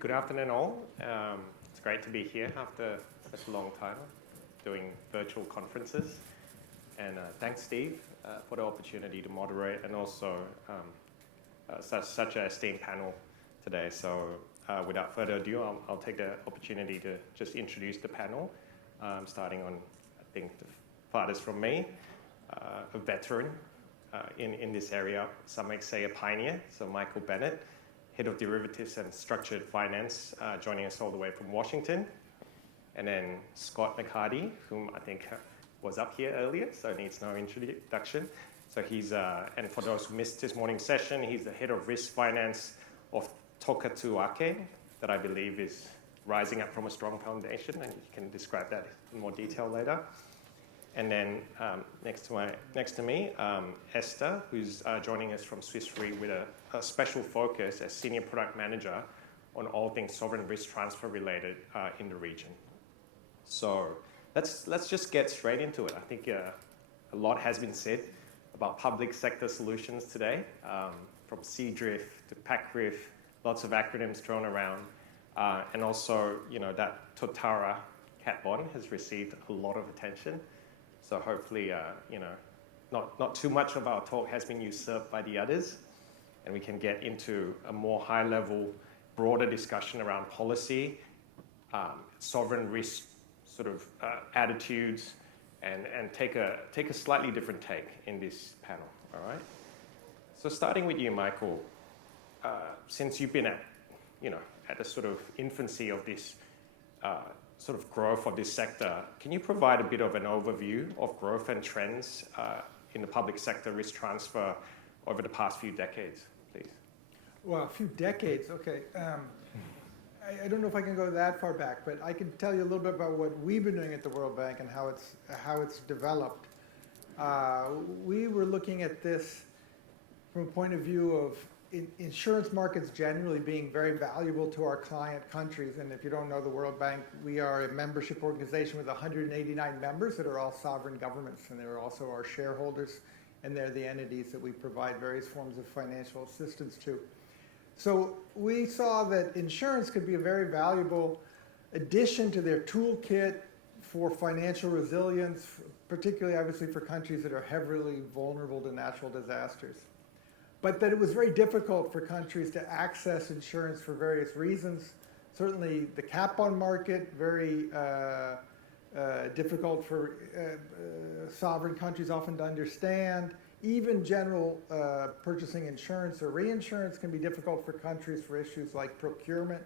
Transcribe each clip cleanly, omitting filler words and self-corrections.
Good afternoon all. It's great to be here after such a long time doing virtual conferences. And thanks, Steve, for the opportunity to moderate and also such an esteemed panel today. So without further ado, I'll take the opportunity to just introduce the panel, starting on, I think, the farthest from me, a veteran in this area. Some might say a pioneer, so Michael Bennett, Head of Derivatives and Structured Finance, joining us all the way from Washington. And then Scott McHardy, whom I think was up here earlier, so needs no introduction. So he's, and for those who missed this morning's session, he's the Head of Risk Finance of Toka, that I believe is rising up from a strong foundation, and he can describe that in more detail later. And then next to me, Esther, who's joining us from Swiss Re with a special focus as Senior Product Manager on all things sovereign risk transfer related in the region. So let's just get straight into it. I think a lot has been said about public sector solutions today, from CDRIF to PACRIF, lots of acronyms thrown around. And also, that Totara cat bond has received a lot of attention. So hopefully, not too much of our talk has been usurped by the others, and we can get into a more high-level, broader discussion around policy, sovereign risk sort of attitudes, and take a slightly different take in this panel. All right. So starting with you, Michael, since you've been at the sort of infancy of this sort of growth of this sector, can you provide a bit of an overview of growth and trends in the public sector risk transfer over the past few decades, please? Well, a few decades, okay. I don't know if I can go that far back, but I can tell you a little bit about what we've been doing at the World Bank and how it's developed. We were looking at this from a point of view of insurance markets generally being very valuable to our client countries. And if you don't know the World Bank, we are a membership organization with 189 members that are all sovereign governments, and they're also our shareholders, and they're the entities that we provide various forms of financial assistance to. So we saw that insurance could be a very valuable addition to their toolkit for financial resilience, particularly obviously for countries that are heavily vulnerable to natural disasters. But that it was very difficult for countries to access insurance for various reasons. Certainly the cat bond market, very difficult for sovereign countries often to understand. Even general purchasing insurance or reinsurance can be difficult for countries for issues like procurement.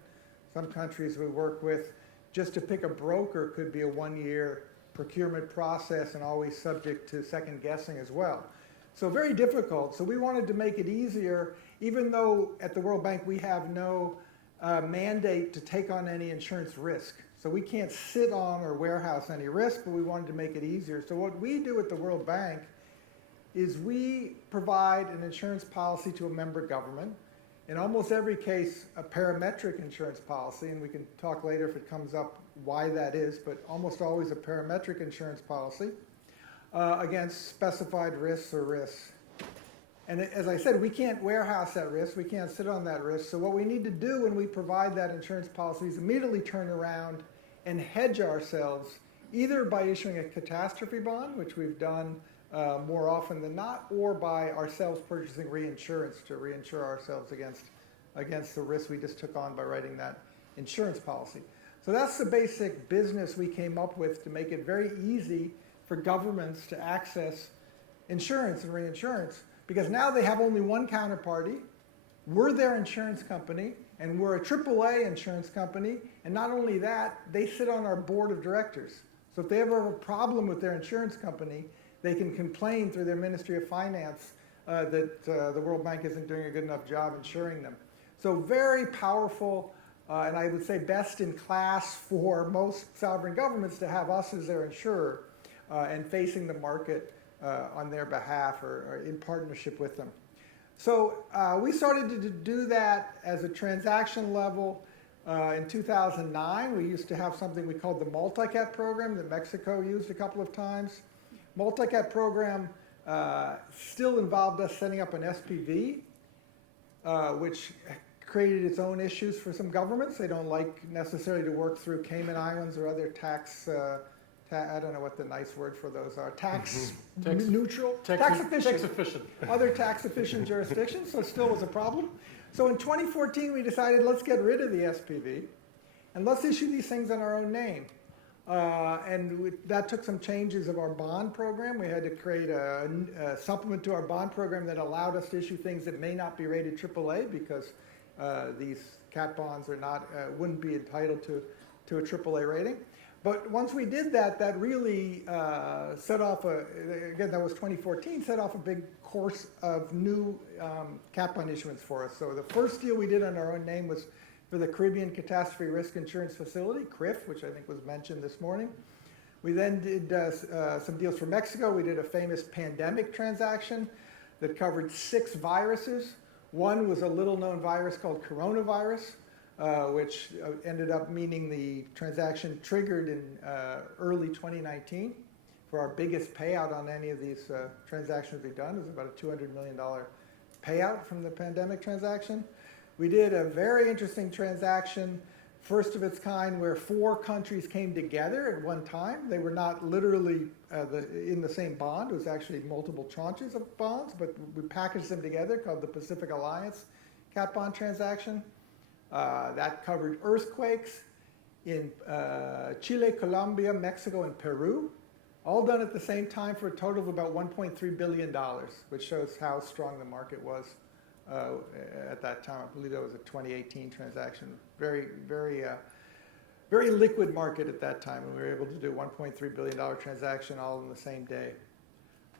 Some countries we work with, just to pick a broker could be a one-year procurement process and always subject to second guessing as well. So very difficult. So we wanted to make it easier, even though at the World Bank we have no mandate to take on any insurance risk. So we can't sit on or warehouse any risk, but we wanted to make it easier. So what we do at the World Bank is we provide an insurance policy to a member government. In almost every case, a parametric insurance policy, and we can talk later if it comes up why that is, but almost always a parametric insurance policy. Against specified risks or risks. And as I said, we can't warehouse that risk, we can't sit on that risk. So what we need to do when we provide that insurance policy is immediately turn around and hedge ourselves, either by issuing a catastrophe bond, which we've done more often than not, or by ourselves purchasing reinsurance to reinsure ourselves against the risk we just took on by writing that insurance policy. So that's the basic business we came up with to make it very easy for governments to access insurance and reinsurance, because now they have only one counterparty. We're their insurance company, and we're a AAA insurance company, and not only that, they sit on our board of directors. So if they ever have a problem with their insurance company, they can complain through their Ministry of Finance that the World Bank isn't doing a good enough job insuring them. So very powerful, and I would say best in class for most sovereign governments to have us as their insurer. And facing the market on their behalf or in partnership with them. So we started to do that as a transaction level in 2009. We used to have something we called the multi-cat program that Mexico used a couple of times. Multi-cat program still involved us setting up an SPV, which created its own issues for some governments. They don't like necessarily to work through Cayman Islands or other tax, I don't know what the nice word for those are, tax neutral, tax efficient, other tax efficient jurisdictions, so it still was a problem. So in 2014, we decided let's get rid of the SPV and let's issue these things in our own name. That took some changes of our bond program. We had to create a supplement to our bond program that allowed us to issue things that may not be rated AAA because these cat bonds are not, wouldn't be entitled to a AAA rating. But once we did that, that really set off again, that was 2014, set off a big course of new cat bond issuance for us. So the first deal we did on our own name was for the Caribbean Catastrophe Risk Insurance Facility, CRIF, which I think was mentioned this morning. We then did some deals for Mexico. We did a famous pandemic transaction that covered 6 viruses. One was a little-known virus called coronavirus, which ended up meaning the transaction triggered in early 2019 for our biggest payout on any of these transactions we've done. It was about a $200 million payout from the pandemic transaction. We did a very interesting transaction, first of its kind, where 4 countries came together at one time. They were not literally in the same bond. It was actually multiple tranches of bonds, but we packaged them together, called the Pacific Alliance cat bond transaction. That covered earthquakes in Chile, Colombia, Mexico, and Peru, all done at the same time for a total of about $1.3 billion, which shows how strong the market was at that time. I believe that was a 2018 transaction. Very, very, very liquid market at that time, and we were able to do a $1.3 billion transaction all in the same day.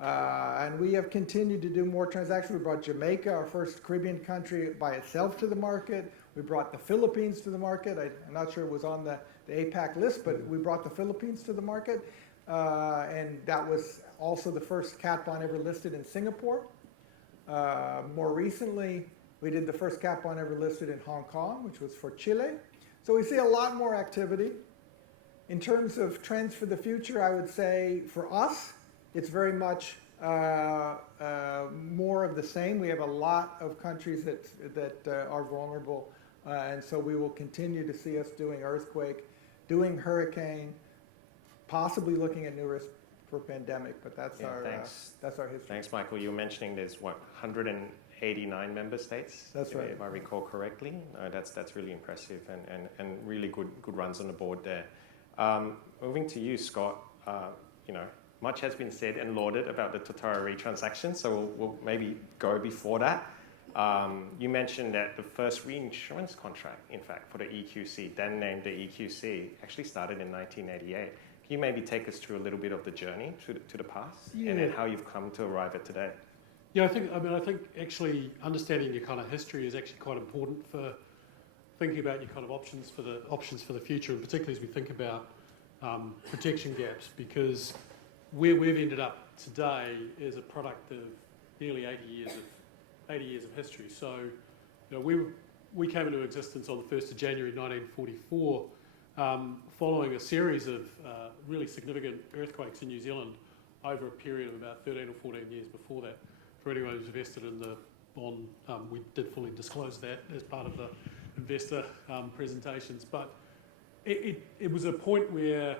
And we have continued to do more transactions. We brought Jamaica, our first Caribbean country, by itself to the market. We brought the Philippines to the market. I'm not sure it was on the APAC list, but we brought the Philippines to the market. And that was also the first cat bond ever listed in Singapore. More recently, we did the first cat bond ever listed in Hong Kong, which was for Chile. So we see a lot more activity. In terms of trends for the future, I would say for us, it's very much more of the same. We have a lot of countries that are vulnerable, and so we will continue to see us doing earthquake, doing hurricane, possibly looking at new risk for pandemic, but that's our history. Thanks, Michael. You were mentioning there's 189 member states. That's right. If I recall correctly. That's really impressive and really good runs on the board there. Moving to you, Scott. Much has been said and lauded about the Toka Re transaction, so we'll maybe go before that. You mentioned that the first reinsurance contract, in fact, for the EQC, then named the EQC, actually started in 1988. Can you maybe take us through a little bit of the journey to the past, and then how you've come to arrive at today? Yeah, I think actually understanding your kind of history is actually quite important for thinking about your kind of options for the future, and particularly as we think about protection gaps, because where we've ended up today is a product of nearly 80 years of history. So, we came into existence on the 1st of January 1944, following a series of really significant earthquakes in New Zealand over a period of about 13 or 14 years before that. For anyone who's invested in the bond, we did fully disclose that as part of the investor presentations. But it was a point where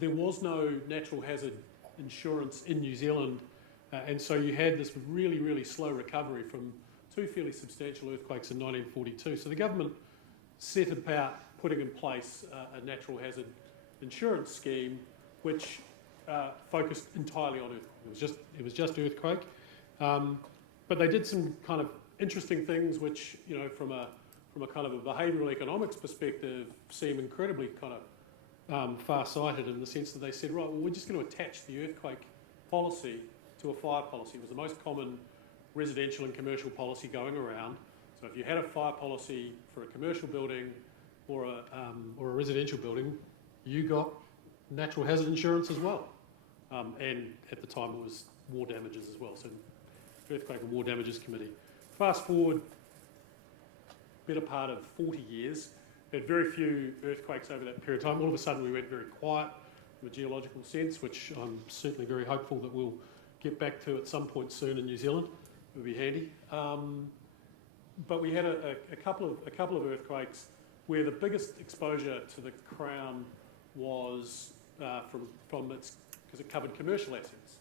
there was no natural hazard insurance in New Zealand, and so you had this really, really slow recovery from 2 fairly substantial earthquakes in 1942. So the government set about putting in place a natural hazard insurance scheme which focused entirely on earthquake. It was just earthquake, but they did some kind of interesting things which, from a kind of a behavioural economics perspective, seem incredibly kind of far-sighted, in the sense that they said, right, well, we're just going to attach the earthquake policy to a fire policy. It was the most common residential and commercial policy going around. So if you had a fire policy for a commercial building or a residential building, you got natural hazard insurance as well. And at the time it was war damages as well, so Earthquake and War Damages Committee. Fast forward, better part of 40 years, had very few earthquakes over that period of time. All of a sudden we went very quiet from a geological sense, which I'm certainly very hopeful that we'll get back to at some point soon in New Zealand. It would be handy. but we had a couple of earthquakes where the biggest exposure to the Crown was from its, because it covered commercial assets.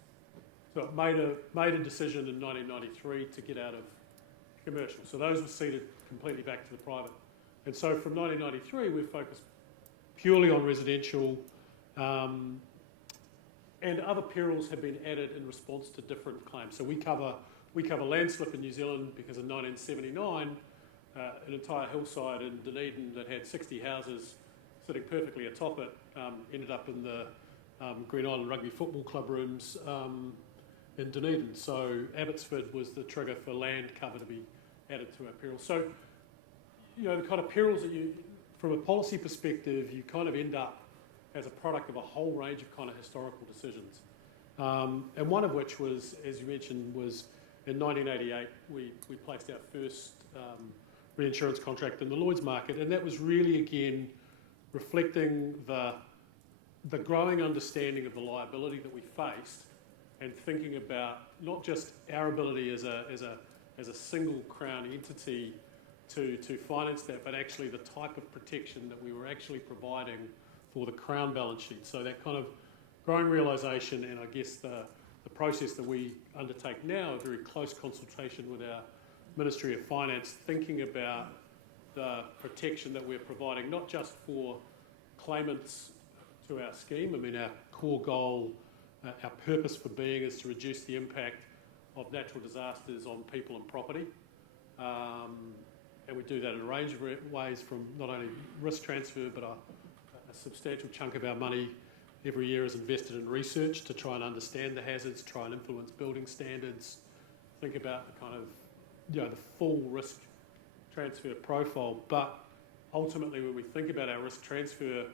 So it made a decision in 1993 to get out of commercial. So those were ceded completely back to the private. And so from 1993, we've focused purely on residential, and other perils have been added in response to different claims. So we cover landslip in New Zealand because in 1979, an entire hillside in Dunedin that had 60 houses sitting perfectly atop it ended up in the Green Island Rugby Football Club rooms in Dunedin. So Abbotsford was the trigger for land cover to be added to our perils. So, you know, the kind of perils that you, from a policy perspective, you kind of end up as a product of a whole range of kind of historical decisions. And one of which was, as you mentioned, was in 1988, we placed our first reinsurance contract in the Lloyd's market, and that was really, again, reflecting the growing understanding of the liability that we faced and thinking about not just our ability as a single Crown entity to finance that, but actually the type of protection that we were actually providing for the Crown balance sheet. So that kind of growing realisation, and I guess the process that we undertake now, a very close consultation with our Ministry of Finance, thinking about the protection that we're providing, not just for claimants to our scheme. I mean, our core goal, our purpose for being is to reduce the impact of natural disasters on people and property. And we do that in a range of ways, from not only risk transfer, but a substantial chunk of our money every year is invested in research to try and understand the hazards, try and influence building standards, think about the kind of, you know, the full risk transfer profile. But ultimately, when we think about our risk transfer,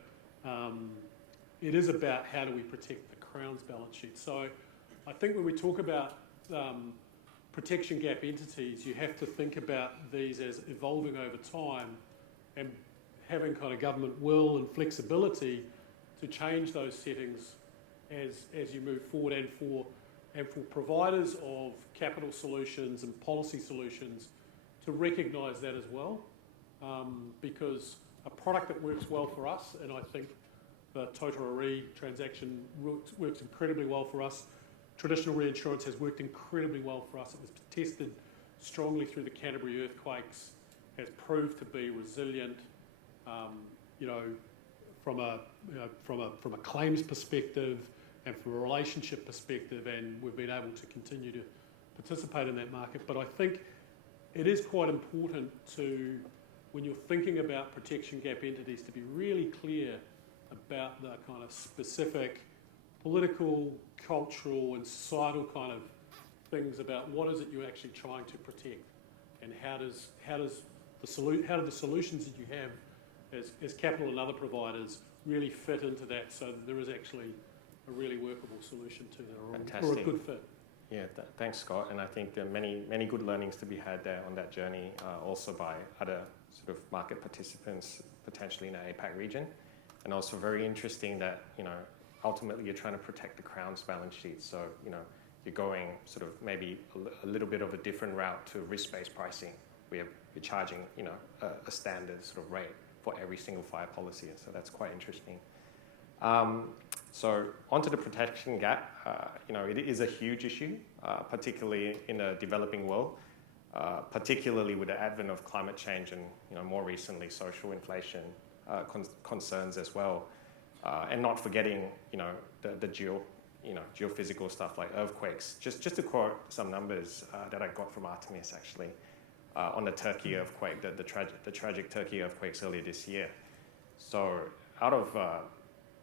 it is about how do we protect the Crown's balance sheet. So I think when we talk about protection gap entities, you have to think about these as evolving over time and having kind of government will and flexibility to change those settings as you move forward, and for providers of capital solutions and policy solutions to recognise that as well, because a product that works well for us, and I think the Toka transaction works incredibly well for us. Traditional reinsurance has worked incredibly well for us. It was tested strongly through the Canterbury earthquakes, has proved to be resilient, you know, from a claims perspective and from a relationship perspective, and we've been able to continue to participate in that market. But I think it is quite important to, when you're thinking about protection gap entities, to be really clear about the kind of specific political, cultural and societal kind of things about what is it you're actually trying to protect, and how do the solutions that you have as capital and other providers really fit into that, so that there is actually a really workable solution to that, or a good fit. Yeah, thanks, Scott. And I think there are many good learnings to be had there on that journey, also by other sort of market participants, potentially in the APAC region. And also very interesting that, you know, ultimately you're trying to protect the Crown's balance sheet. So, you know, you're going sort of maybe a little bit of a different route to risk-based pricing, where you're charging, you know, a standard sort of rate for every single fire policy. So that's quite interesting. So onto the protection gap, you know, it is a huge issue, particularly in the developing world, particularly with the advent of climate change and, you know, more recently social inflation concerns as well, and not forgetting, you know, the geophysical stuff like earthquakes. Just to quote some numbers that I got from Artemis actually on the Turkey earthquake, the tragic Turkey earthquakes earlier this year. So out of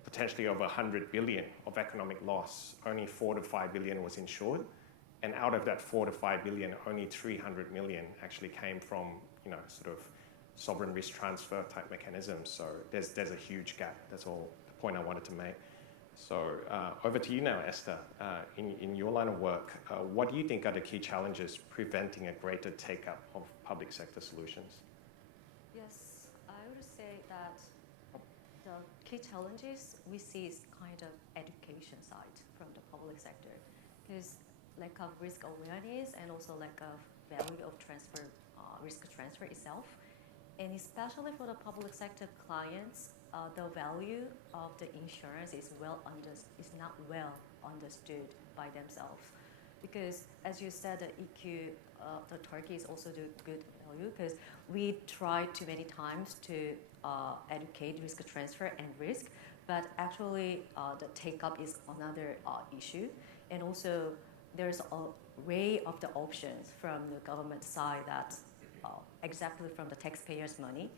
potentially over 100 billion of economic loss, only 4 to 5 billion was insured. And out of that 4 to 5 billion, only 300 million actually came from, you know, sort of sovereign risk transfer type mechanisms. So there's a huge gap. That's all the point I wanted to make. So over to you now, Esther. In your line of work, what do you think are the key challenges preventing a greater take-up of public sector solutions? Yes, I would say that the key challenges we see is kind of education side from the public sector, because lack of risk awareness and also lack of value of transfer, risk transfer itself. And especially for the public sector clients, the value of the insurance is not well understood by themselves. Because as you said, the EQ, the Turkey is also the good value because we try too many times to educate risk transfer and risk, but actually the take-up is another issue. And also there's an array of the options from the government side that exactly from the taxpayers' money.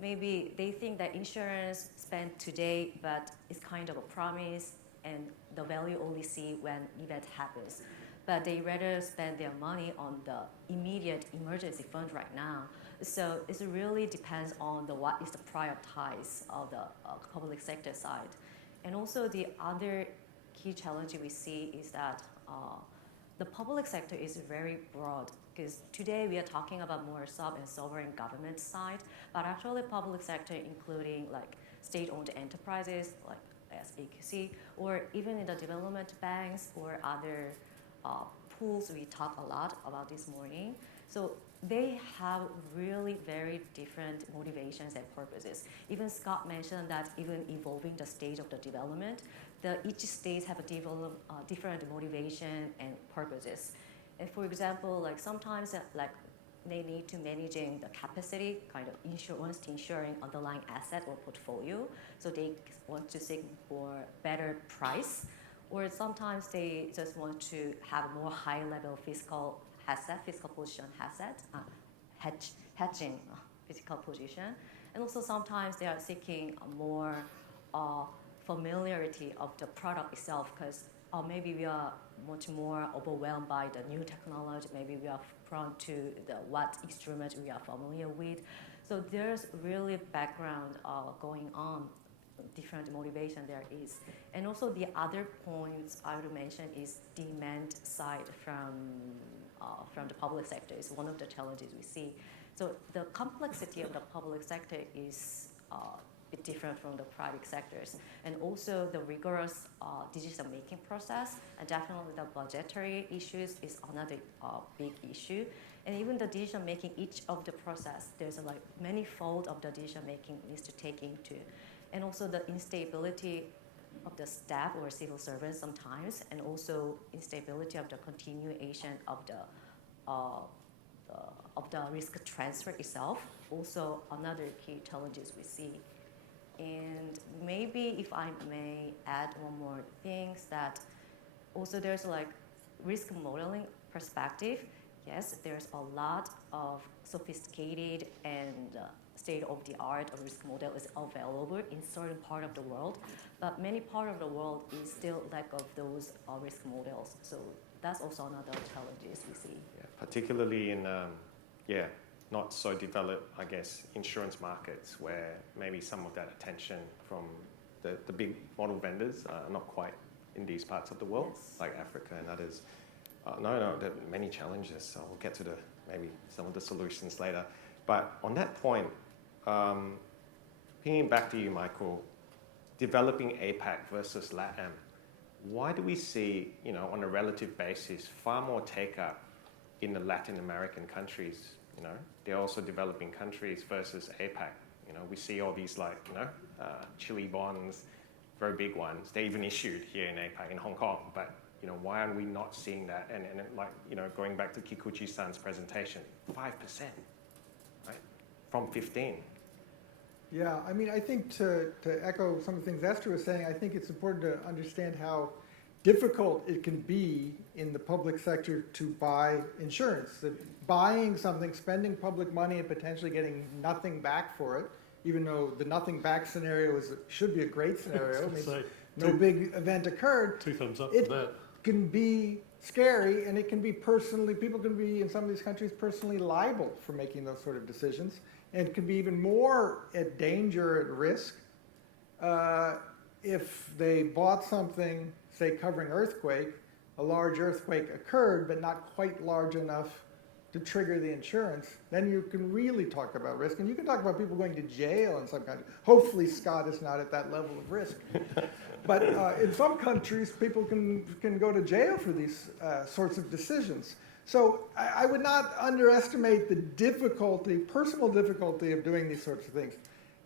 Maybe they think that insurance spent today, but it's kind of a promise and the value only see when event happens. But they rather spend their money on the immediate emergency fund right now. So it really depends on what is the prioritize of the public sector side. And also the other key challenge we see is that the public sector is very broad because today we are talking about more sub and sovereign government side, but actually public sector including like state-owned enterprises like SAQC, or even in the development banks or other pools we talked a lot about this morning. So they have really very different motivations and purposes. Even Scott mentioned that even evolving the stage of the development, each stage have a different motivation and purposes. And for example, like sometimes like they need to managing the capacity, kind of ensuring underlying asset or portfolio. So they want to seek for better price, or sometimes they just want to have more high level fiscal position asset, hedging fiscal position. And also sometimes they are seeking a more familiarity of the product itself because maybe we are much more overwhelmed by the new technology, maybe we are prone to what instrument we are familiar with. So there's really background going on, different motivation there is. And also the other points I would mention is demand side from the public sector is one of the challenges we see. So the complexity of the public sector is a bit different from the private sectors. And also the rigorous decision-making process, and definitely the budgetary issues is another big issue. And even the decision-making, each of the process, there's like many fold of the decision-making needs to take into. And also the instability of the staff or civil servants sometimes, and also instability of the continuation of the risk transfer itself, also another key challenges we see. And maybe if I may add one more thing, that also there's like risk modeling perspective. Yes, there's a lot of sophisticated and state-of-the-art risk model is available in certain part of the world, but many part of the world is still lack of those risk models. So that's also another challenges we see. Yeah, particularly in not so developed, I guess, insurance markets where maybe some of that attention from the big model vendors are not quite in these parts of the world, Yes. like Africa and others. There are many challenges, so we'll get to maybe some of the solutions later. But on that point, pinging back to you, Michael, developing APAC versus LATAM, why do we see, on a relative basis, far more take-up in the Latin American countries? They're also developing countries versus APAC. We see all these Chile bonds, very big ones. They even issued here in APAC, in Hong Kong. But why are we not seeing that? And going back to Kikuchi-san's presentation, 5%, right, from 15. Yeah, I mean, I think to echo some of the things Esther was saying, I think it's important to understand how difficult it can be in the public sector to buy insurance. That buying something, spending public money and potentially getting nothing back for it, even though the nothing back scenario should be a great scenario. I mean, no big event occurred. 2 thumbs up for that. It can be scary, and it can be people can be in some of these countries personally liable for making those sort of decisions, and can be even more at danger, at risk, if they bought something, say covering earthquake, a large earthquake occurred, but not quite large enough to trigger the insurance, then you can really talk about risk. And you can talk about people going to jail in some countries. Hopefully Scott is not at that level of risk. But in some countries, people can go to jail for these sorts of decisions. So I would not underestimate the difficulty, personal difficulty of doing these sorts of things.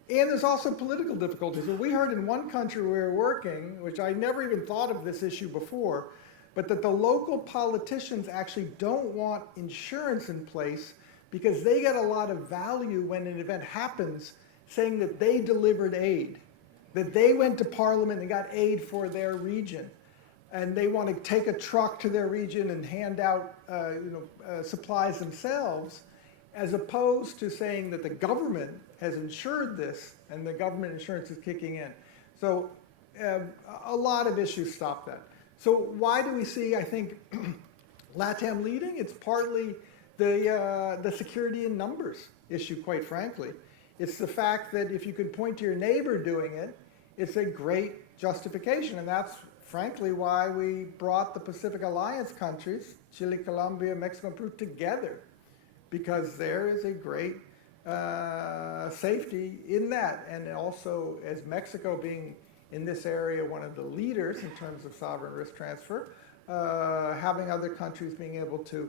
And there's also political difficulties. What we heard in one country we were working, which I never even thought of this issue before, but that the local politicians actually don't want insurance in place because they get a lot of value when an event happens saying that they delivered aid, that they went to Parliament and got aid for their region. And they want to take a truck to their region and hand out supplies themselves, as opposed to saying that the government has insured this and the government insurance is kicking in. So a lot of issues stop that. So why do we see, I think, LATAM leading? It's partly the security in numbers issue, quite frankly. It's the fact that if you can point to your neighbor doing it, it's a great justification. And that's frankly why we brought the Pacific Alliance countries, Chile, Colombia, Mexico, and Peru, together. Because there is a great safety in that. And also, as Mexico being in this area one of the leaders in terms of sovereign risk transfer, having other countries being able to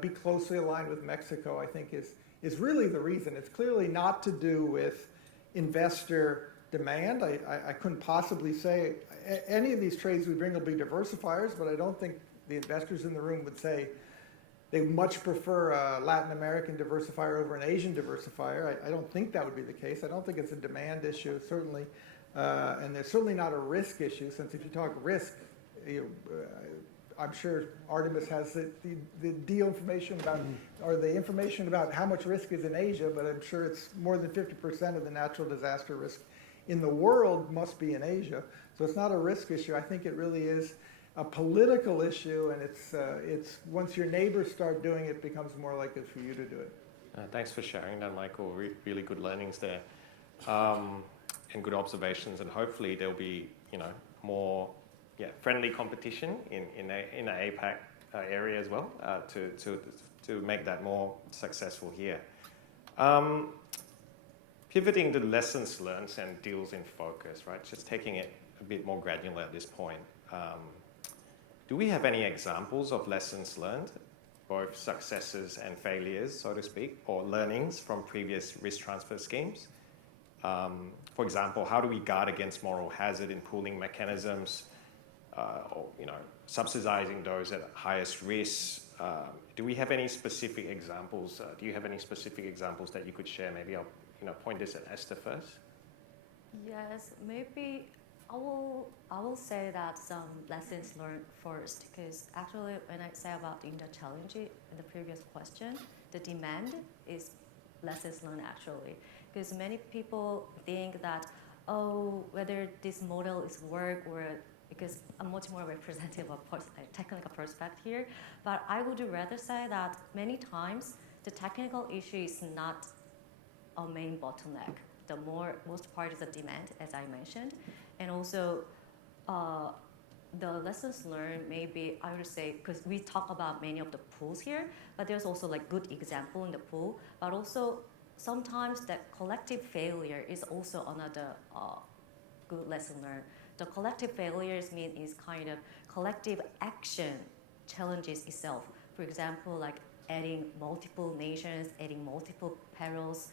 be closely aligned with Mexico, I think is really the reason. It's clearly not to do with investor demand. I couldn't possibly say any of these trades we bring will be diversifiers, but I don't think the investors in the room would say they much prefer a Latin American diversifier over an Asian diversifier. I don't think that would be the case. I don't think it's a demand issue, certainly, and there's certainly not a risk issue, since if you talk risk, I'm sure Artemis has the deal information about, or the information about how much risk is in Asia, but I'm sure it's more than 50% of the natural disaster risk in the world must be in Asia. So it's not a risk issue. I think it really is a political issue, and it's once your neighbors start doing it, it becomes more likely for you to do it. Thanks for sharing that, Michael. Really good learnings there, and good observations. And hopefully there'll be more friendly competition in the APAC area as well to make that more successful here. Pivoting to lessons learned and deals in focus, right? Just taking it a bit more granular at this point. Do we have any examples of lessons learned, both successes and failures, so to speak, or learnings from previous risk transfer schemes? For example, how do we guard against moral hazard in pooling mechanisms, or subsidizing those at highest risk? Do we have any specific examples? Do you have any specific examples that you could share? Maybe I'll point this at Esther first. Yes, maybe I will say that some lessons learned first, because actually when I say about the challenge in the previous question, the demand is lessons learned actually, because many people think that whether this model is work or, because I'm much more representative of technical perspective here, but I would rather say that many times the technical issue is not a main bottleneck. The most part is the demand, as I mentioned, and also the lessons learned. Maybe I would say, because we talk about many of the pools here, but there's also like good example in the pool, but also sometimes that collective failure is also another good lesson learned. The collective failures is kind of collective action challenges itself. For example, like adding multiple nations, adding multiple perils,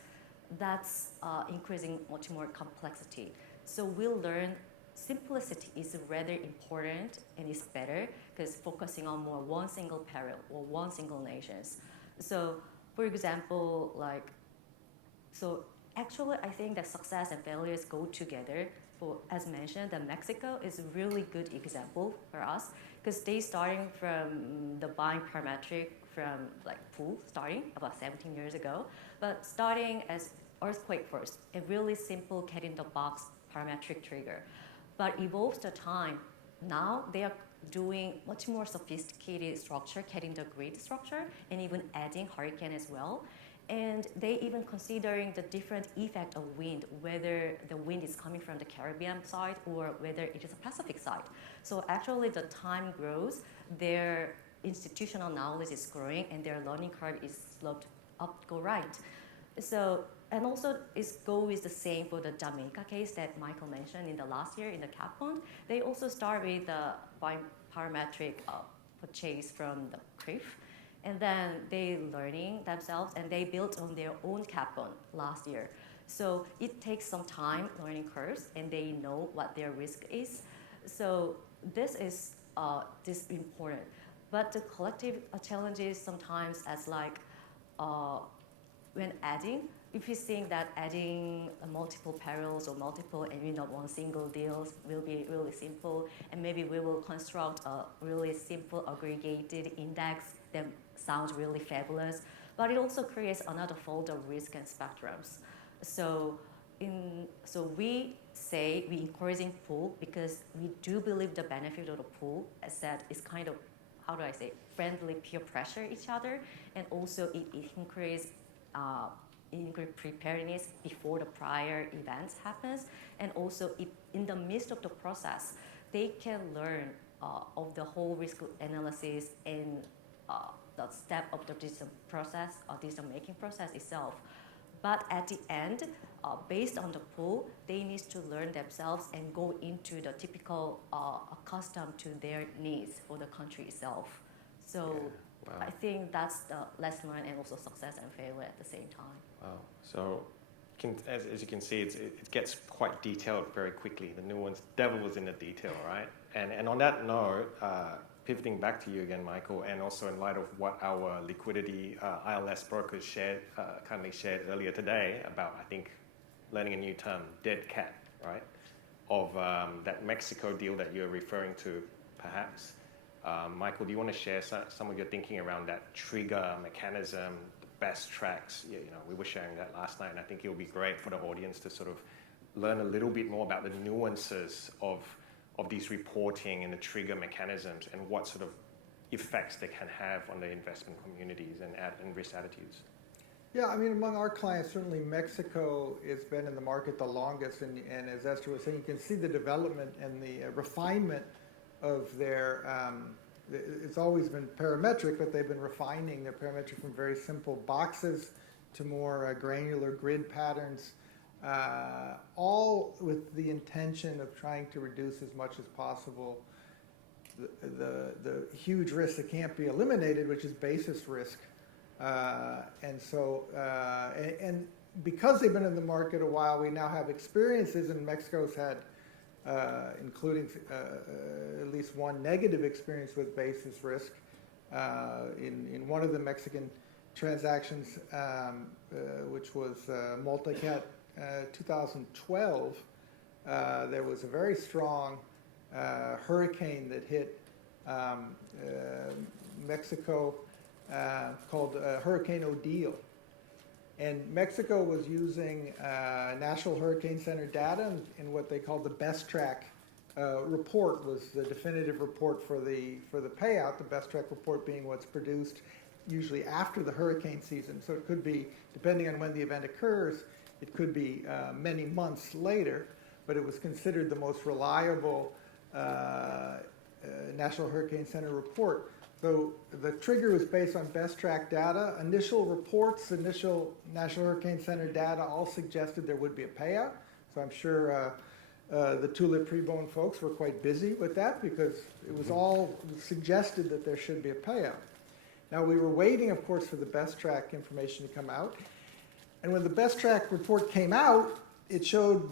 that's increasing much more complexity. So we'll learn simplicity is rather important and is better, because focusing on more one single peril or one single nations. So for example, so actually I think that success and failures go together. As mentioned, that Mexico is a really good example for us, because they starting from the buying parametric from pool starting about 17 years ago, but starting as earthquake first, a really simple cat in the box parametric trigger, but evolves the time. Now they are doing much more sophisticated structure, cat in the grid structure, and even adding hurricane as well. And they even considering the different effect of wind, whether the wind is coming from the Caribbean side or whether it is a Pacific side. So actually the time grows, their institutional knowledge is growing, and their learning curve is sloped up, go right. So, and also its goal is the same for the Jamaica case that Michael mentioned in the last year in the cap fund. They also start with the parametric purchase from the CRIF. And then they learning themselves and they built on their own carbon last year. So it takes some time learning curves and they know what their risk is. So this is important. But the collective challenges sometimes as like when adding, if you think that adding multiple perils or multiple and not one single deals will be really simple, and maybe we will construct a really simple aggregated index that sounds really fabulous, but it also creates another fold of risk and spectrums. So we say we encouraging pool because we do believe the benefit of the pool, as said, is kind of, how do I say, friendly peer pressure each other, and also it increases preparedness before the prior events happens, and also in the midst of the process, they can learn of the whole risk analysis and the step of the decision process or decision-making process itself. But at the end, based on the pool, they need to learn themselves and go into the typical accustomed to their needs for the country itself. So Wow. I think that's the lesson learned and also success and failure at the same time. Wow. So as you can see, it gets quite detailed very quickly. The nuance, devil was in the detail, right? And on that note, pivoting back to you again, Michael, and also in light of what our liquidity ILS brokers kindly shared earlier today about, I think, learning a new term, dead cat, right? Of that Mexico deal that you're referring to, perhaps. Michael, do you want to share some of your thinking around that trigger mechanism, the best tracks? You know, we were sharing that last night, and I think it'll be great for the audience to sort of learn a little bit more about the nuances of these reporting and the trigger mechanisms and what sort of effects they can have on the investment communities and risk attitudes. Yeah, I mean, among our clients, certainly Mexico has been in the market the longest, and as Esther was saying, you can see the development and the refinement of their, it's always been parametric, but they've been refining their parametric from very simple boxes to more granular grid patterns, all with the intention of trying to reduce as much as possible the huge risk that can't be eliminated, which is basis risk. And because they've been in the market a while, we now have experiences, and Mexico's had, including at least one negative experience with basis risk. In one of the Mexican transactions, which was Multicat 2012, there was a very strong hurricane that hit Mexico called Hurricane Odile. And Mexico was using National Hurricane Center data, and what they called the best track report was the definitive report for the payout, the best track report being what's produced usually after the hurricane season. So it could be, depending on when the event occurs, it could be many months later, but it was considered the most reliable National Hurricane Center report. So the trigger was based on best track data. Initial reports, initial National Hurricane Center data all suggested there would be a payout. So I'm sure the Tulip Prebone folks were quite busy with that because it was all suggested that there should be a payout. Now we were waiting, of course, for the best track information to come out. And when the best track report came out, it showed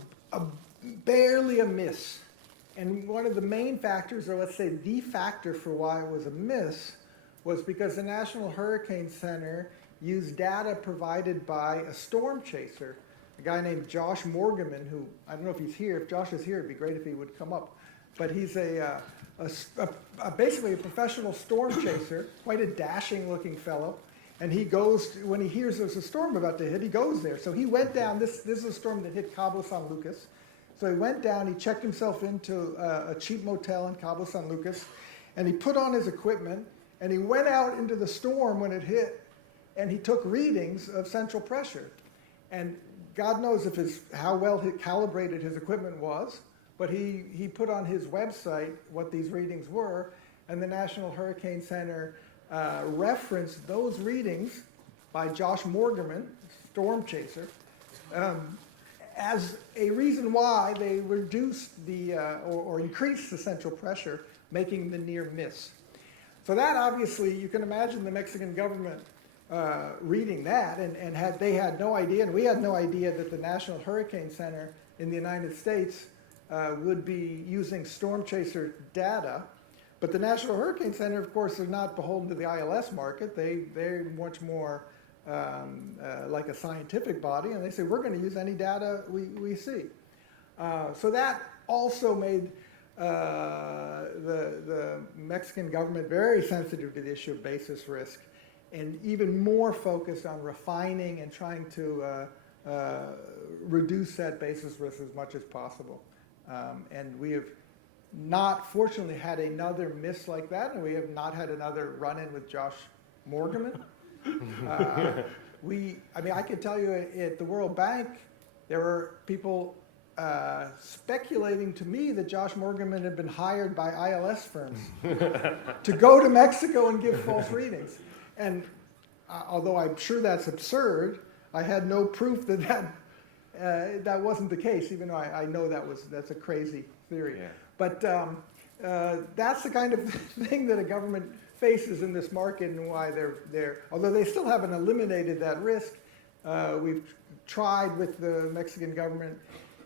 barely a miss. And one of the main factors, or let's say the factor for why it was a miss, was because the National Hurricane Center used data provided by a storm chaser, a guy named Josh Morganman, who, I don't know if he's here. If Josh is here, it'd be great if he would come up. But he's basically a professional storm chaser, quite a dashing looking fellow. And he goes, when he hears there's a storm about to hit, he goes there. So he went down, this is a storm that hit Cabo San Lucas. So he went down, he checked himself into a cheap motel in Cabo San Lucas, and he put on his equipment, and he went out into the storm when it hit, and he took readings of central pressure. And God knows how well calibrated his equipment was, but he put on his website what these readings were, and the National Hurricane Center referenced those readings by Josh Morganman, storm chaser, as a reason why they reduced or increased the central pressure, making the near miss. So that obviously, you can imagine the Mexican government reading that, and they had no idea, and we had no idea that the National Hurricane Center in the United States would be using storm chaser data. But the National Hurricane Center, of course, are not beholden to the ILS market. They're much more like a scientific body, and they say, we're going to use any data we see. So that also made the Mexican government very sensitive to the issue of basis risk, and even more focused on refining and trying to reduce that basis risk as much as possible. And we have not, fortunately, had another miss like that, and we have not had another run-in with Josh Morgan. I mean, I can tell you at the World Bank, there were people speculating to me that Josh Morgan had been hired by ILS firms to go to Mexico and give false readings. And although I'm sure that's absurd, I had no proof that wasn't the case, even though I know that's a crazy theory. Yeah. But that's the kind of thing that a government faces in this market, and why they're although they still haven't eliminated that risk, we've tried with the Mexican government,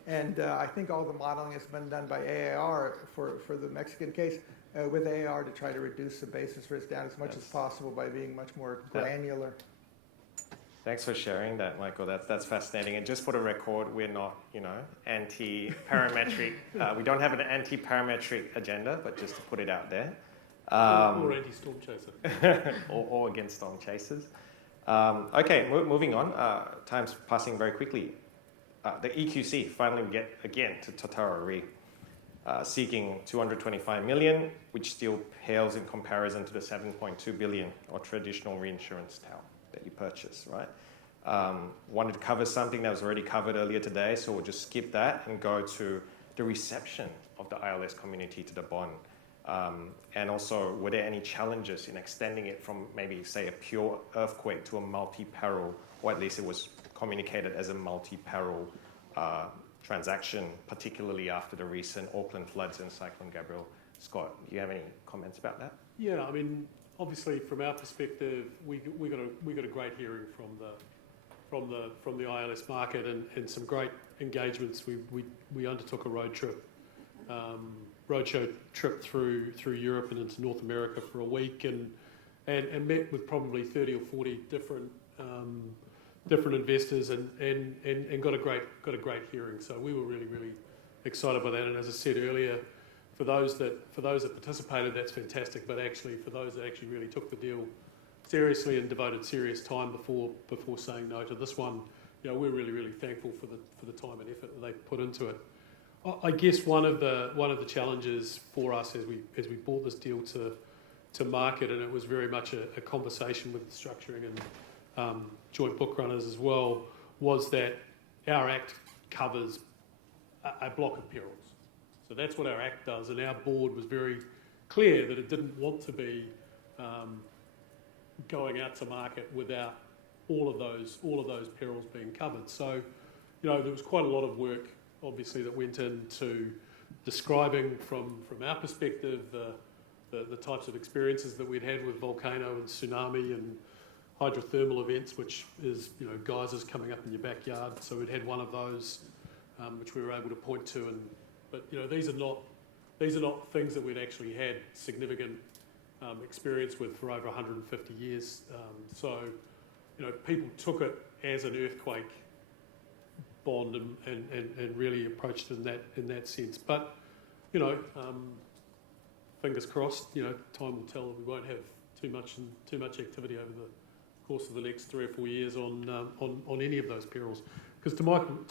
and I think all the modeling has been done by AAR for the Mexican case, with AAR to try to reduce the basis risk down as much as possible by being much more granular. Thanks for sharing that, Michael. That's fascinating. And just for the record, we're not, anti-parametric. We don't have an anti-parametric agenda, but just to put it out there. Or anti-storm chaser. or against storm chasers. Okay, moving on. Time's passing very quickly. The EQC, finally we get again to Totara Re, seeking 225 million, which still pales in comparison to the 7.2 billion or traditional reinsurance tower that you purchase, right? Wanted to cover something that was already covered earlier today, so we'll just skip that and go to the reception of the ILS community to the bond. And also, were there any challenges in extending it from maybe, say, a pure earthquake to a multi-peril, or at least it was communicated as a multi-peril transaction, particularly after the recent Auckland floods and Cyclone Gabrielle? Scott, do you have any comments about that? Yeah, I mean, obviously, from our perspective, we got a great hearing from the ILS market, and some great engagements. We undertook a roadshow trip through Europe and into North America for a week, and met with probably 30 or 40 different investors, and got a great hearing. So we were really excited by that. And as I said earlier, for those that participated, that's fantastic. But actually, for those that actually really took the deal seriously and devoted serious time before saying no to this one, we're really thankful for the time and effort that they put into it. I guess one of the challenges for us as we brought this deal to market, and it was very much a conversation with the structuring and joint book runners as well, was that our Act covers a block of perils. So that's what our Act does, and our board was very clear that it didn't want to be going out to market without all of those perils being covered. So, there was quite a lot of work, obviously, that went into describing from our perspective the types of experiences that we'd had with volcano and tsunami and hydrothermal events, which is geysers coming up in your backyard. So we'd had one of those, which we were able to point to, but these are not things that we'd actually had significant experience with for over 150 years. So people took it as an earthquake bond and really approached it in that sense. But fingers crossed, time will tell that we won't have too much activity over the course of the next 3 or 4 years on any of those perils. Because to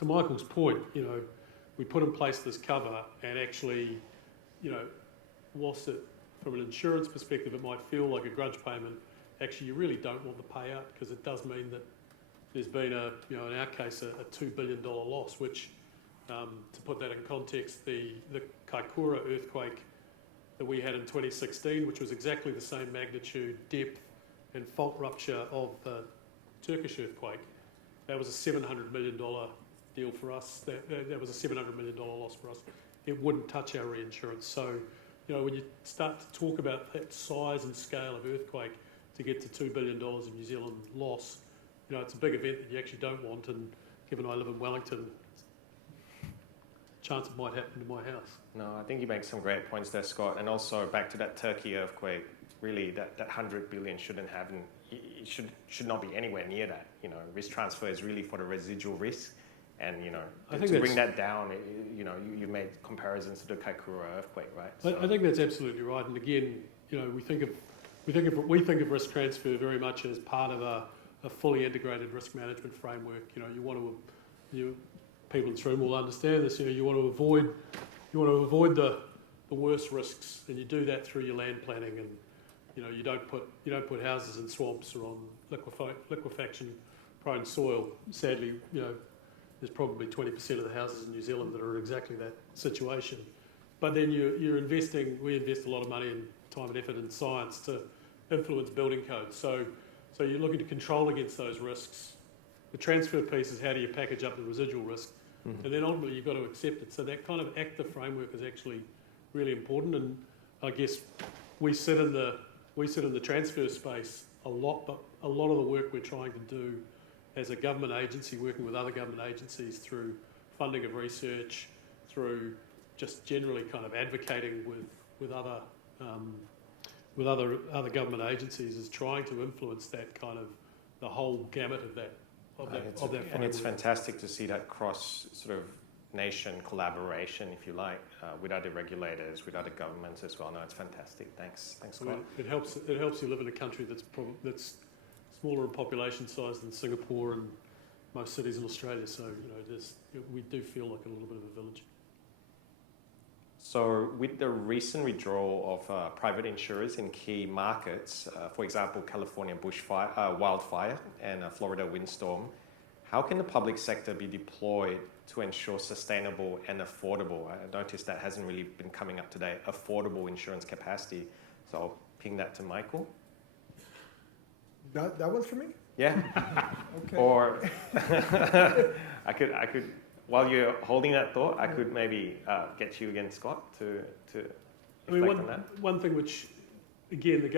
Michael's point, we put in place this cover, and actually, whilst it, from an insurance perspective, it might feel like a grudge payment, actually you really don't want the payout, because it does mean that there's been in our case, a $2 billion loss, which, to put that in context, the Kaikoura earthquake that we had in 2016, which was exactly the same magnitude, depth, and fault rupture of the Turkish earthquake, that was a $700 million deal for us. That was a $700 million loss for us. It wouldn't touch our reinsurance. So, when you start to talk about that size and scale of earthquake to get to $2 billion in New Zealand loss, it's a big event that you actually don't want. And given I live in Wellington, chance it might happen to my house. No, I think you make some great points there, Scott. And also back to that Turkey earthquake, really that 100 billion shouldn't happen. It should not be anywhere near that. Risk transfer is really for the residual risk. And, to bring that down, you made comparisons to the Kaikoura earthquake, right? So I think that's absolutely right. And again, we think of risk transfer very much as part of a fully integrated risk management framework. People in this room will understand this. You want to avoid the worst risks, and you do that through your land planning. And you don't put houses in swamps or on liquefaction-prone soil. Sadly, there's probably 20% of the houses in New Zealand that are in exactly that situation. But then we invest a lot of money and time and effort in science to influence building codes. So you're looking to control against those risks. The transfer piece is how do you package up the residual risk, and then ultimately you've got to accept it. So that kind of active framework is actually really important. And I guess we sit in the transfer space a lot, but a lot of the work we're trying to do as a government agency, working with other government agencies through funding of research, through just generally kind of advocating with other government agencies, is trying to influence that kind of the whole gamut of that framework. And it's fantastic to see that cross sort of nation collaboration, if you like, with other regulators, with other governments as well. No, it's fantastic. Thanks, Scott. It helps you live in a country that's smaller in population size than Singapore and most cities in Australia. So we do feel like a little bit of a village. So with the recent withdrawal of private insurers in key markets, for example, California wildfire and Florida windstorm, how can the public sector be deployed to ensure sustainable and affordable? I noticed that hasn't really been coming up today, affordable insurance capacity. So I'll ping that to Michael. That one's for me? Yeah. Okay. Or I could, while you're holding that thought, I could maybe get you again, Scott, to reflect on that. One thing which, again, the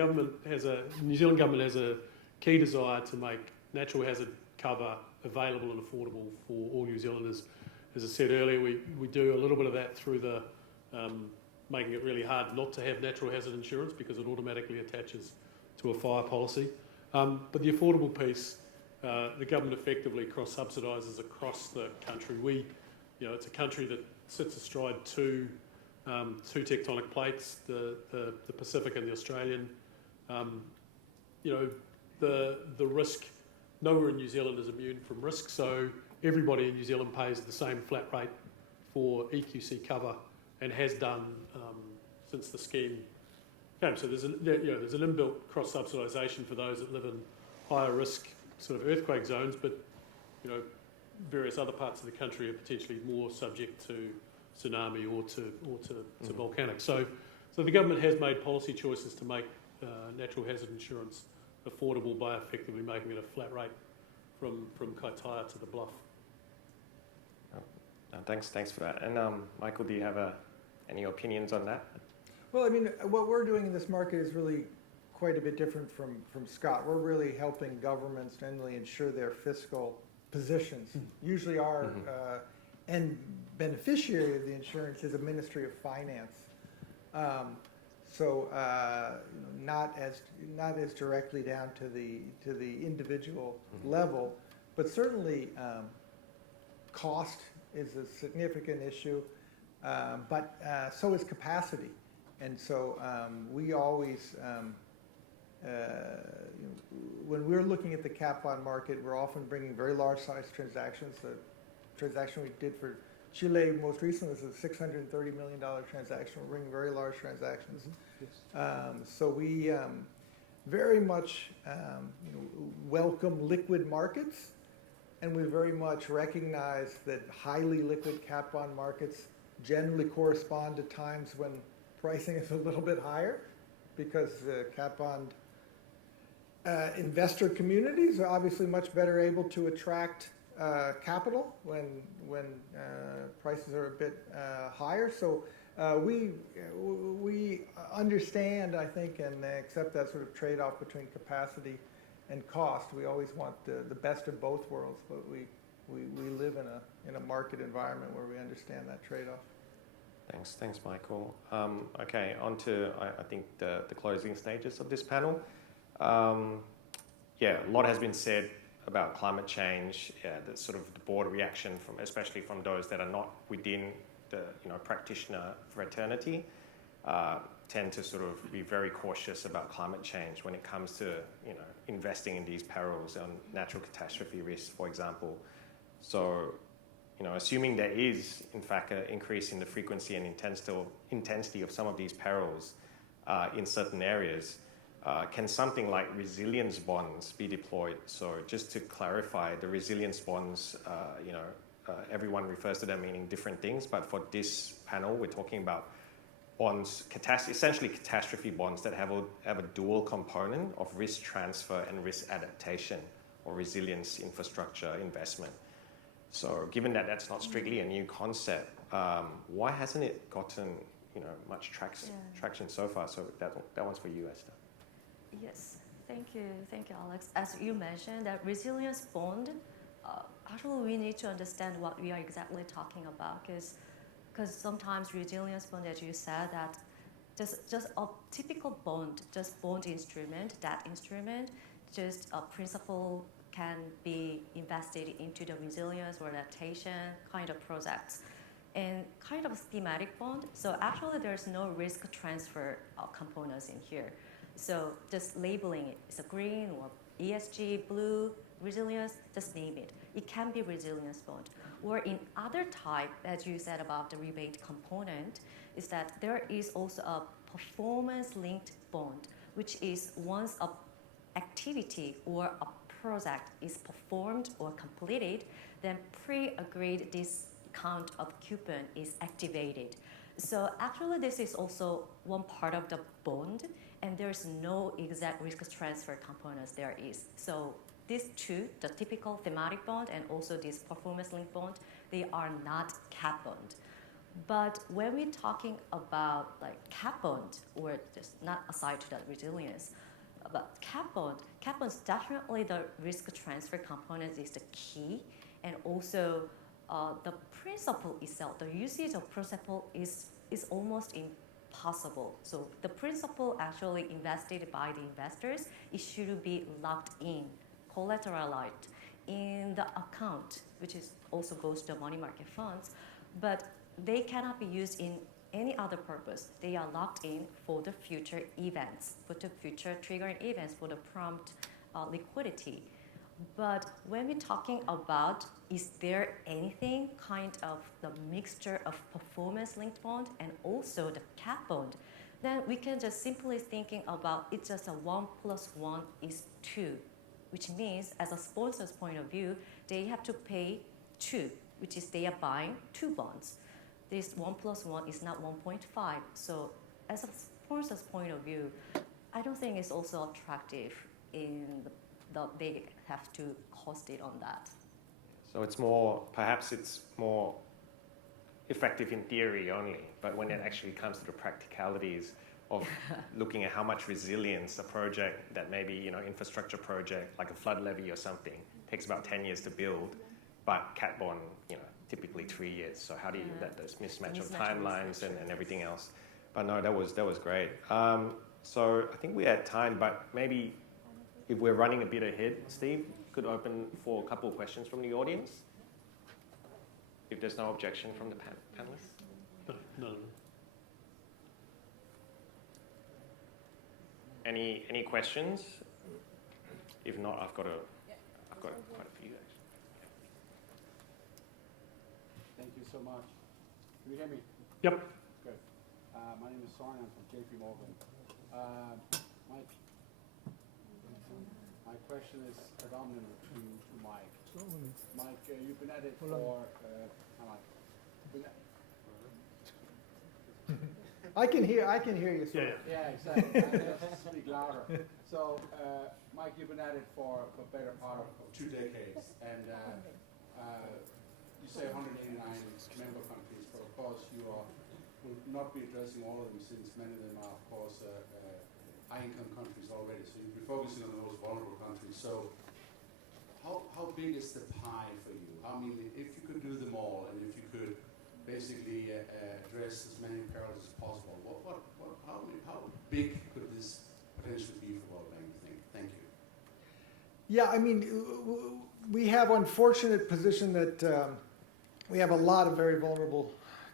New Zealand government has a key desire to make natural hazard cover available and affordable for all New Zealanders. As I said earlier, we do a little bit of that through the making it really hard not to have natural hazard insurance because it automatically attaches to a fire policy. But the affordable piece, the government effectively cross-subsidises across the country. It's a country that sits astride two tectonic plates, the Pacific and the Australian. The risk, nowhere in New Zealand is immune from risk, so everybody in New Zealand pays the same flat rate for EQC cover and has done since the scheme came. So there's an inbuilt cross-subsidisation for those that live in higher risk sort of earthquake zones, but various other parts of the country are potentially more subject to tsunami or to volcanic. So the government has made policy choices to make natural hazard insurance affordable by effectively making it a flat rate from Kaitaia to the Bluff. Thanks for that. And Michael, do you have any opinions on that? Well, I mean, what we're doing in this market is really quite a bit different from Scott. We're really helping governments generally ensure their fiscal positions. Usually our end beneficiary of the insurance is a Ministry of Finance. So not as directly down to the individual level, but certainly cost is a significant issue, but so is capacity. And so we always, when we're looking at the cat bond market, we're often bringing very large size transactions. The transaction we did for Chile most recently was a $630 million transaction. We're bringing very large transactions. So we very much welcome liquid markets, and we very much recognize that highly liquid cat bond markets generally correspond to times when pricing is a little bit higher, because cat bond investor communities are obviously much better able to attract capital when prices are a bit higher. So We understand, I think, and accept that sort of trade-off between capacity and cost. We always want the best of both worlds, but we live in a market environment where we understand that trade-off. Thanks, Michael. Okay, on to I think the closing stages of this panel. Yeah, a lot has been said about climate change. Yeah, the sort of the broad reaction from, especially from those that are not within the practitioner fraternity, tend to sort of be very cautious about climate change when it comes to investing in these perils on natural catastrophe risks, for example. So, assuming there is in fact an increase in the frequency and intensity of some of these perils in certain areas, can something like resilience bonds be deployed? So, just to clarify, the resilience bonds, everyone refers to them meaning different things, but for this panel, we're talking about bonds, essentially catastrophe bonds that have a dual component of risk transfer and risk adaptation or resilience infrastructure investment. So given that that's not strictly a new concept, why hasn't it gotten much traction so far? So that one's for you, Esther. Yes, thank you, Alex. As you mentioned, that resilience bond, actually we need to understand what we are exactly talking about, because sometimes resilience bond, as you said, that just a typical bond, just bond instrument, debt instrument, just a principal can be invested into the resilience or adaptation kind of projects, and kind of a thematic bond. So actually there's no risk transfer components in here. So just labeling it, it's a green or ESG, blue, resilience, just name it. It can be resilience bond. Or in other type, as you said about the rebate component, is that there is also a performance-linked bond, which is once a activity or a project is performed or completed, then pre-agreed discount of coupon is activated. So actually this is also one part of the bond, and there's no exact risk transfer components there is. So these two, the typical thematic bond and also this performance-linked bond, they are not cat bond. But when we're talking about like cat bond, or just not aside to that resilience, but cat bonds definitely the risk transfer component is the key, and also the principle itself, the usage of principle is almost impossible. So the principle actually invested by the investors, it should be locked in, collateralized in the account, which is also goes to money market funds, but they cannot be used in any other purpose. They are locked in for the future events, for the future triggering events, for the prompt liquidity. But when we're talking about, is there anything kind of the mixture of performance-linked bond and also the cat bond, then we can just simply thinking about it's just a 1 + 1 is 2, which means as a sponsor's point of view, they have to pay 2, which is they are buying 2 bonds. This 1 + 1 is not 1.5. So as a sponsor's point of view, I don't think it's also attractive in they have to cost it on that. So perhaps it's more effective in theory only, but when it actually comes to the practicalities of looking at how much resilience a project that maybe, infrastructure project like a flood levy or something takes about 10 years to build, but cat bond, typically 3 years. So how do you that this mismatch of timelines and everything else? But no, that was great. So I think we're at time, but maybe if we're running a bit ahead, Steve, could open for a couple of questions from the audience, if there's no objection from the panelists. No. Any questions? If not, I've got quite a few actually. Thank you so much. Can you hear me? Yep. Good. My name is Soren. I'm from JP Morgan. My question is predominantly to Mike. Mike, you've been at it for... I can hear you, sir. Yeah, exactly. Let's speak louder. So, Mike, you've been at it for better part of 2 decades, and you say 189 member countries, but of course you are will not be addressing all of them since many of them are, of course, high-income countries already. So you'll be focusing on the most vulnerable countries. So how big is the pie for you? I mean, if you could do them all, and if you could basically address as many perils as possible, how big could this potentially be for World Bank, you think? Thank you. Yeah, I mean, we have unfortunate position that we have a lot of very vulnerable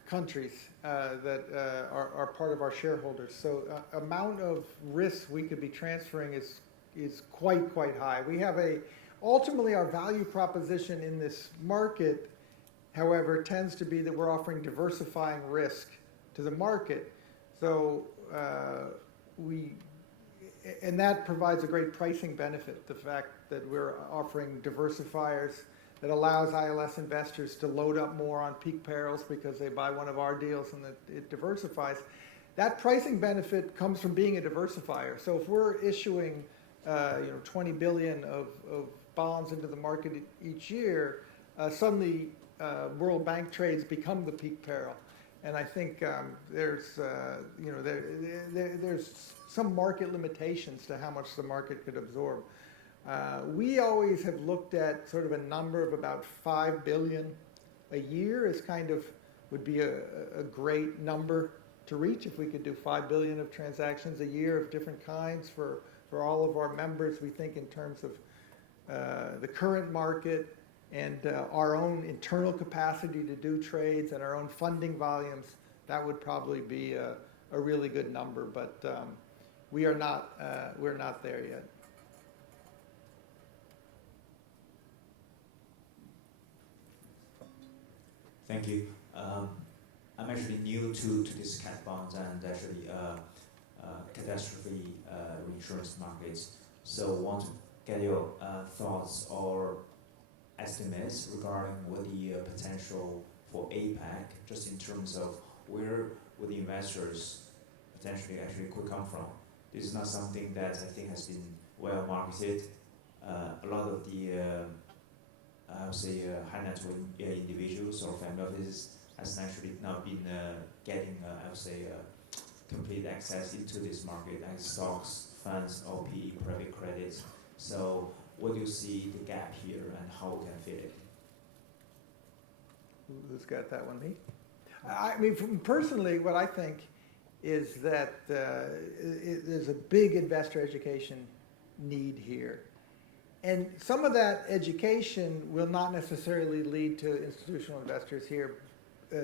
countries that are part of our shareholders. So amount of risk we could be transferring is quite high. We have ultimately our value proposition in this market, however, tends to be that we're offering diversifying risk to the market. So and that provides a great pricing benefit, the fact that we're offering diversifiers that allows ILS investors to load up more on peak perils because they buy one of our deals and it diversifies. That pricing benefit comes from being a diversifier. So if we're issuing 20 billion of bonds into the market each year, suddenly World Bank trades become the peak peril. And I think there's some market limitations to how much the market could absorb. We always have looked at sort of a number of about 5 billion a year as would be a great number to reach if we could do 5 billion of transactions a year of different kinds for all of our members. We think in terms of the current market and our own internal capacity to do trades and our own funding volumes, that would probably be a really good number. But we're not there yet. Thank you. I'm actually new to this cat bonds and actually catastrophe reinsurance markets. So want to get your thoughts or estimates regarding what the potential for APAC, just in terms of where would the investors potentially actually could come from. This is not something that I think has been well marketed. A lot of the I would say high net worth individuals or family offices has actually not been getting I would say complete access into this market, like stocks, funds, OP, private credit. So what do you see the gap here and how we can fit it? Who's got that one? Me? I mean, personally, what I think is that there's a big investor education need here. And some of that education will not necessarily lead to institutional investors here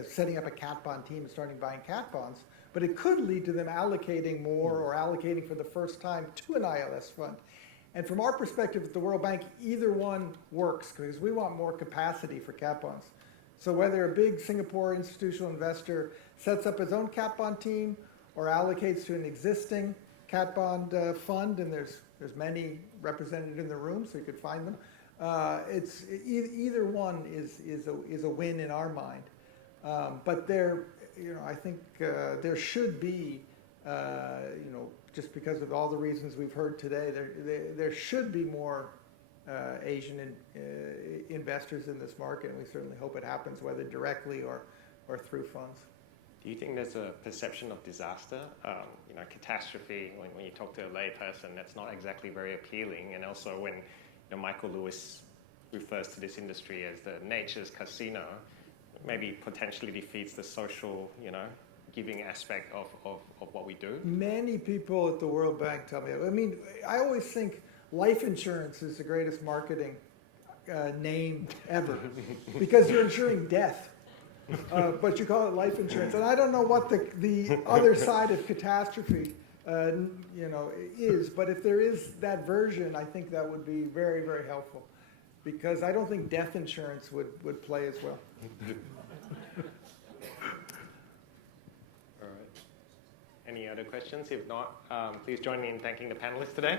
setting up a cat bond team and starting buying cat bonds, but it could lead to them allocating more or allocating for the first time to an ILS fund. And from our perspective at the World Bank, either one works because we want more capacity for cat bonds. So whether a big Singapore institutional investor sets up his own cat bond team or allocates to an existing cat bond fund, and there's many represented in the room, so you could find them. Either one is a win in our mind. But I think there should be, just because of all the reasons we've heard today, there should be more Asian investors in this market, and we certainly hope it happens, whether directly or through funds. Do you think there's a perception of disaster? Catastrophe, when you talk to a layperson, that's not exactly very appealing. And also when Michael Lewis refers to this industry as the nature's casino, maybe potentially defeats the social, giving aspect of what we do. Many people at the World Bank tell me, I always think life insurance is the greatest marketing name ever because you're insuring death. But you call it life insurance, and I don't know what the other side of catastrophe, is. But if there is that version, I think that would be very, very helpful, because I don't think death insurance would play as well. All right. Any other questions? If not, please join me in thanking the panelists today.